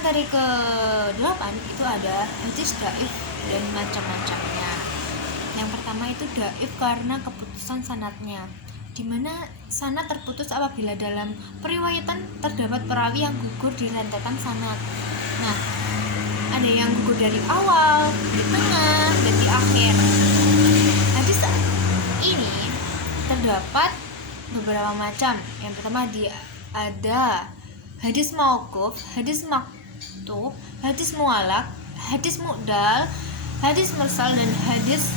materi ke-8 itu ada hadis dhaif dan macam-macamnya. Yang pertama itu dhaif karena keputusan sanadnya, di mana sanad terputus apabila dalam periwayatan terdapat perawi yang gugur di rentetan sanad. Nah, ada yang gugur dari awal, di tengah, dan di akhir. Hadis ini terdapat beberapa macam. Yang pertama ada hadis mauquf, hadis maktub, hadis mu'allaq, hadis mu'dal, hadis mursal, dan hadis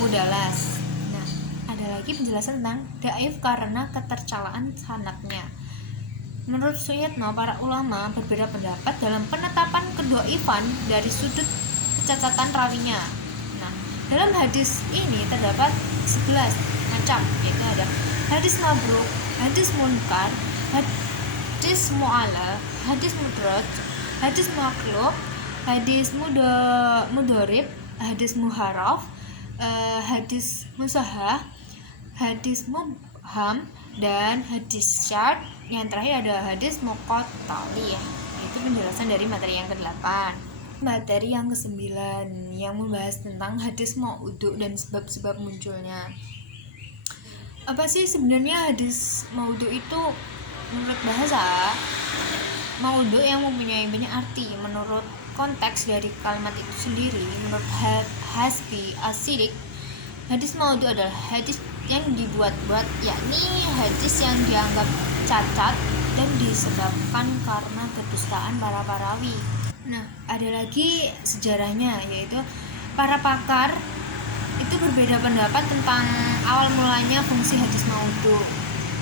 mudalas. Nah, ada lagi penjelasan tentang dhaif karena ketercalaan sanadnya. Menurut Suyatno, para ulama berbeda pendapat dalam penetapan kedhaifan dari sudut kecacatan rawinya. Nah, dalam hadis ini terdapat 11 macam, yaitu ada hadis mabruk, hadis munkar, hadis mu'allaq, hadis mudraj, hadis maklub, hadis mudorib, hadis muharraf, hadis musahah, hadis mubham, dan hadis syad. Yang terakhir ada hadis muqattali ya. Itu penjelasan dari materi yang ke-8. Materi yang ke-9 yang membahas tentang hadis maudhu dan sebab-sebab munculnya. Apa sih sebenarnya hadis maudhu itu? Menurut bahasa, maudhu yang mempunyai banyak arti menurut konteks dari kalimat itu sendiri. Menurut Hasbi As-Siddiq, hadis maudhu adalah hadis yang dibuat-buat, yakni hadis yang dianggap cacat dan disebabkan karena kedustaan para perawi. Nah, ada lagi sejarahnya, yaitu para pakar itu berbeda pendapat tentang awal mulanya fungsi hadis maudhu.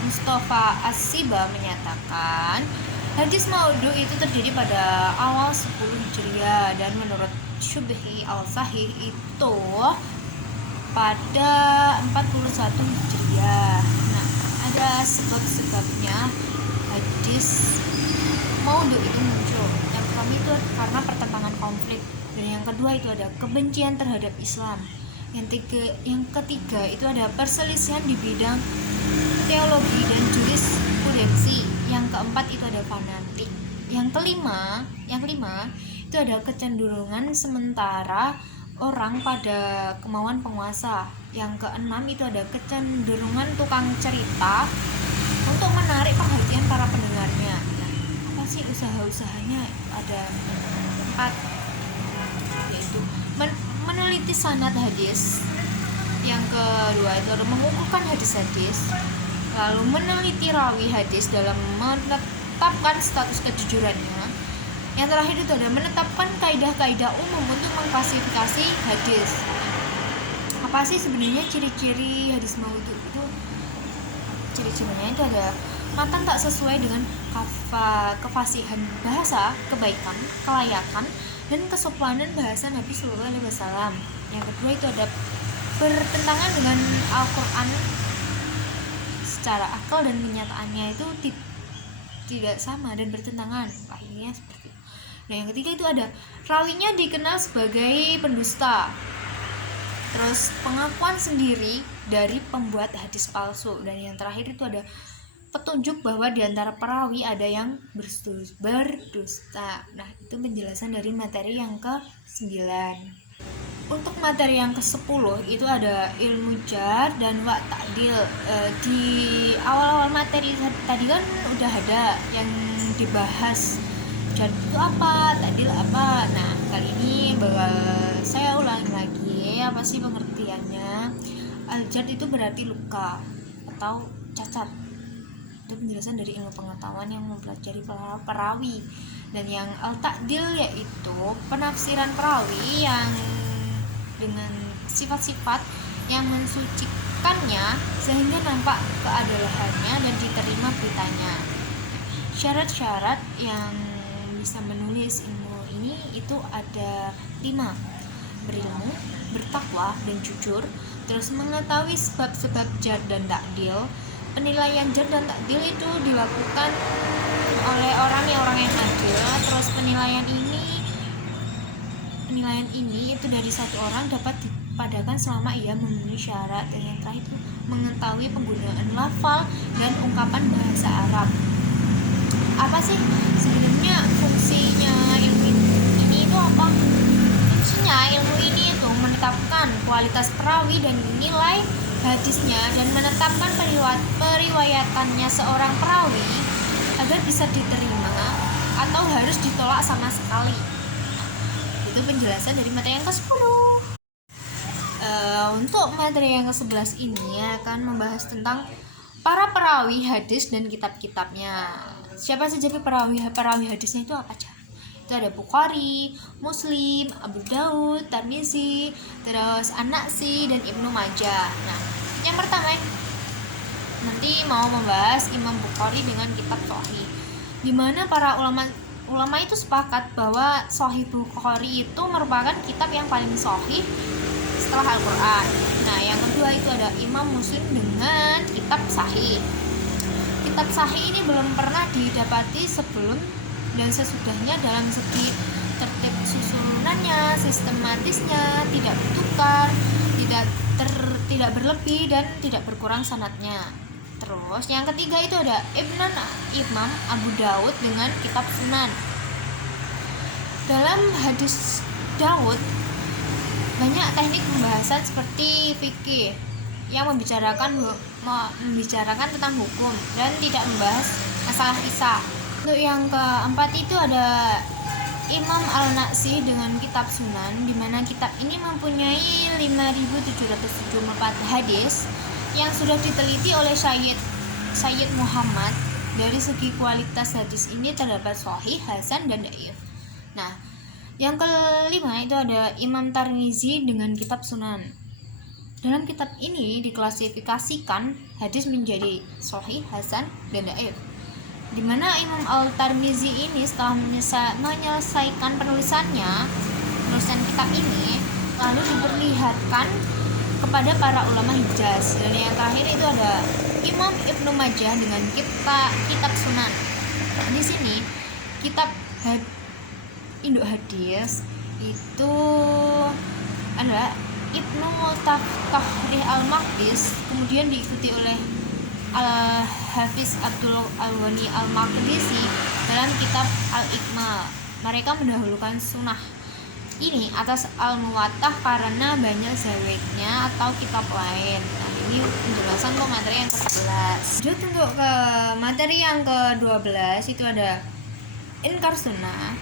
Mustafa As-Siba menyatakan hadis maudhu itu terjadi pada awal 10 Hijriah, dan menurut Syubhi Al-Sahih itu pada 41 Hijriah. Nah, ada sebab-sebabnya hadis maudhu itu muncul. Yang pertama itu karena pertentangan konflik, dan yang kedua itu ada kebencian terhadap Islam. Yang ketiga itu ada perselisihan di bidang teologi dan jurisprudensi. Yang keempat itu ada fanatik. Yang kelima itu ada kecenderungan sementara orang pada kemauan penguasa. Yang keenam itu ada kecenderungan tukang cerita untuk menarik perhatian para pendengarnya. Nah, apa sih usaha-usahanya? Ada 4, yaitu meneliti sanad hadis. Yang kedua itu ada mengukuhkan hadis-hadis, lalu meneliti rawi hadis dalam menetapkan status kejujurannya. Yang terakhir itu ada menetapkan kaidah-kaidah umum untuk mengklasifikasi hadis. Apa sih sebenarnya ciri-ciri hadis maudhu itu? Ciri-cirinya itu ada matan tak sesuai dengan kefasihan bahasa, kebaikan, kelayakan, dan kesopanan bahasa Nabi Sallallahu Alaihi Wasallam. Yang kedua itu ada bertentangan dengan Al-Quran secara akal dan kenyataannya itu tidak sama dan bertentangan. Akhirnya seperti itu. Nah, yang ketiga itu ada rawinya dikenal sebagai pendusta. Terus pengakuan sendiri dari pembuat hadis palsu. Dan yang terakhir itu ada petunjuk bahwa di antara perawi ada yang berdusta. Nah, itu penjelasan dari materi yang ke-9. Untuk materi yang ke-10 itu ada ilmu jar dan wa ta'dil. Di awal-awal materi tadi kan udah ada yang dibahas, jar itu apa, ta'dil apa. Nah, kali ini bakal saya ulangi lagi apa sih pengertiannya. Al-jar itu berarti luka atau cacat. Itu penjelasan dari ilmu pengetahuan yang mempelajari perawi. Dan yang al-ta'dil yaitu penafsiran perawi yang dengan sifat-sifat yang mensucikannya sehingga nampak keadalannya dan diterima beritanya. Syarat-syarat yang bisa menulis ilmu ini itu ada 5: berilmu, bertakwa dan jujur, terus mengetahui sebab-sebab jar dan ta'dil. Penilaian jar dan ta'dil itu dilakukan oleh orang yang adil. Terus penilaian ini itu dari satu orang dapat dipadakan selama ia memenuhi syarat. Dan yang terakhir itu mengetahui penggunaan lafal dan ungkapan bahasa Arab. Apa sih sebenarnya fungsinya ilmu menentukan kualitas perawi dan nilai hadisnya dan menetapkan periwayatannya seorang perawi agar bisa diterima atau harus ditolak sama sekali. Itu penjelasan dari materi yang ke-10. Untuk materi yang ke-11 ini akan membahas tentang para perawi hadis dan kitab-kitabnya. Siapa saja perawi hadisnya itu apa aja? Itu ada Bukhari, Muslim, Abu Daud, Tirmizi, terus An-Nasa'i dan Ibnu Majah. Nah, yang pertama nanti mau membahas Imam Bukhari dengan kitab Sahih, di mana para ulama itu sepakat bahwa Sahih Bukhari itu merupakan kitab yang paling sahih setelah Al-Quran. Nah, yang kedua itu ada Imam Muslim dengan kitab Sahih. Kitab Sahih ini belum pernah didapati sebelum dan sesudahnya dalam segi tertib susunannya, sistematisnya, tidak bertukar, tidak berlebih dan tidak berkurang sanadnya. Terus yang ketiga itu ada Imam Abu Daud dengan kitab Sunan. Dalam hadis Daud banyak teknik pembahasan seperti fikih yang membicarakan tentang hukum dan tidak membahas masalah kisah. Untuk yang keempat itu ada Imam Al-Nasa'i dengan kitab Sunan, di mana kitab ini mempunyai 5.774 hadis yang sudah diteliti oleh Sayyid Muhammad. Dari segi kualitas hadis ini terdapat sahih, hasan, dan dhaif. Nah, yang kelima itu ada Imam Tirmizi dengan kitab Sunan. Dalam kitab ini diklasifikasikan hadis menjadi sahih, hasan, dan dhaif. Di mana Imam Al-Tirmizi ini setelah menyelesaikan penulisan kitab ini lalu diperlihatkan kepada para ulama Hijaz. Dan yang terakhir itu ada Imam Ibnu Majah dengan kitab Sunan. Di sini kitab induk hadis itu adalah Ibnu Tahrih Al-Maqdis, kemudian diikuti oleh Al-Hafiz Abdul Al-Ghani Al-Maqdisi dalam kitab Al-Ikmal. Mereka mendahulukan sunnah ini atas Al-Muwattah karena banyak zawaidnya atau kitab lain. Nah, ini penjelasan untuk materi yang ke-11. Lanjut untuk ke materi yang ke-12 itu ada Inkar Sunnah.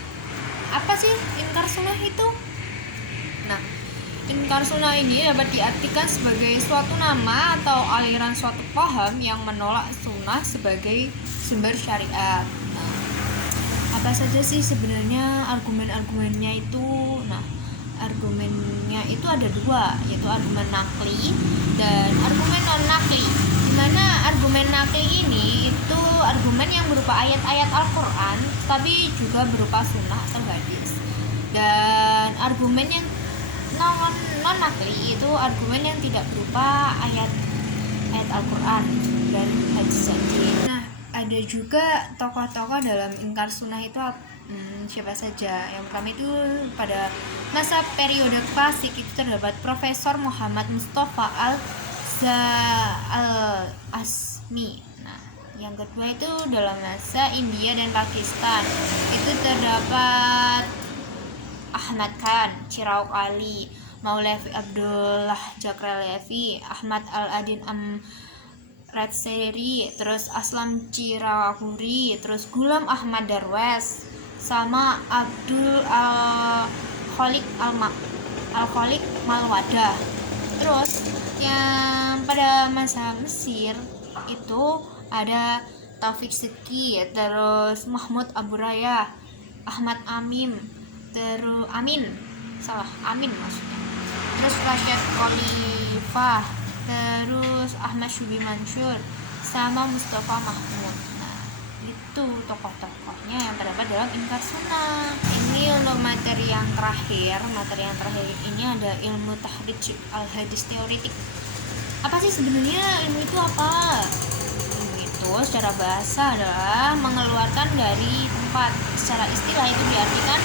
Apa sih Inkar Sunnah itu? Nah, Inkar Sunnah ini dapat diartikan sebagai suatu nama atau aliran suatu paham yang menolak sunnah sebagai sumber syariat. Nah, apa saja sih sebenarnya argumen-argumennya itu? Nah, argumennya itu ada dua, yaitu argumen nakli dan argumen non-nakli. Dimana argumen nakli ini itu argumen yang berupa ayat-ayat Al-Quran, tapi juga berupa sunnah atau hadis. Dan argumen yang non-nakli itu argumen yang tidak berupa ayat Al-Quran dan hadis saja. Nah, ada juga tokoh-tokoh dalam Inkar Sunnah itu siapa saja. Yang pertama itu pada masa periode klasik itu terdapat Profesor Muhammad Mustafa Al-Asmi. Nah, yang kedua itu dalam masa India dan Pakistan itu terdapat Ahmad Khan, Chirag Ali, Maulavi Abdullah Jakralevi, Ahmad Al-Adin Amretseri, terus Aslam Chirahuri, terus Gulam Ahmad Darwes, sama Abdul Al-Khaliq Malwada. Terus yang pada masa Mesir itu ada Taufik Sidki, terus Mahmud Abu Raya, Ahmad Amin maksudnya, terus Rashid Khalifah, terus Ahmad Syubi Mansur, sama Mustafa Mahmud. Nah, itu tokoh-tokohnya yang terdapat dalam Inkar Sunnah. Ini untuk materi yang terakhir ini ada ilmu tahrij al-hadis teoretik. Apa sih sebenarnya ilmu itu apa? Ilmu itu secara bahasa adalah mengeluarkan dari tempat. Secara istilah itu diartikan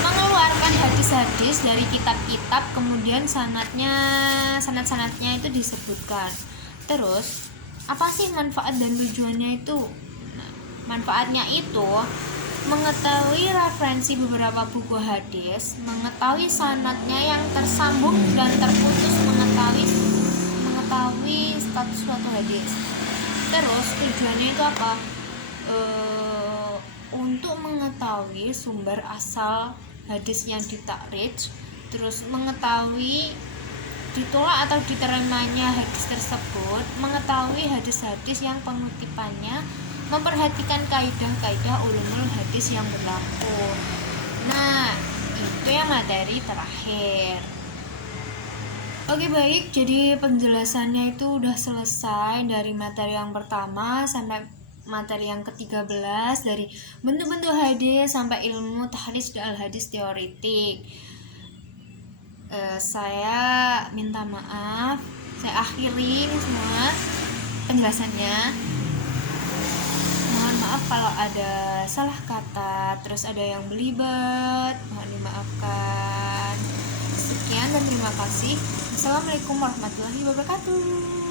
mengeluarkan hadis-hadis dari kitab-kitab, kemudian sanad-sanadnya itu disebutkan. Terus apa sih manfaat dan tujuannya itu? Nah, manfaatnya itu mengetahui referensi beberapa buku hadis, mengetahui sanadnya yang tersambung dan terputus, mengetahui status suatu hadis. Terus tujuannya itu apa? Untuk mengetahui sumber asal hadis yang ditakhrij, terus mengetahui ditolak atau diterimanya hadis tersebut, mengetahui hadis-hadis yang pengutipannya, memperhatikan kaidah-kaidah ulumul hadis yang berlaku. Nah, itu yang materi terakhir. Oke, baik, jadi penjelasannya itu udah selesai dari materi yang pertama sampai materi yang ke-13, dari bentuk-bentuk hadis sampai ilmu tahrij dan al-hadis teoritik. Saya minta maaf, saya akhiri semua penjelasannya. Mohon maaf kalau ada salah kata, terus ada yang belibet, mohon dimaafkan. Sekian dan terima kasih. Assalamualaikum warahmatullahi wabarakatuh.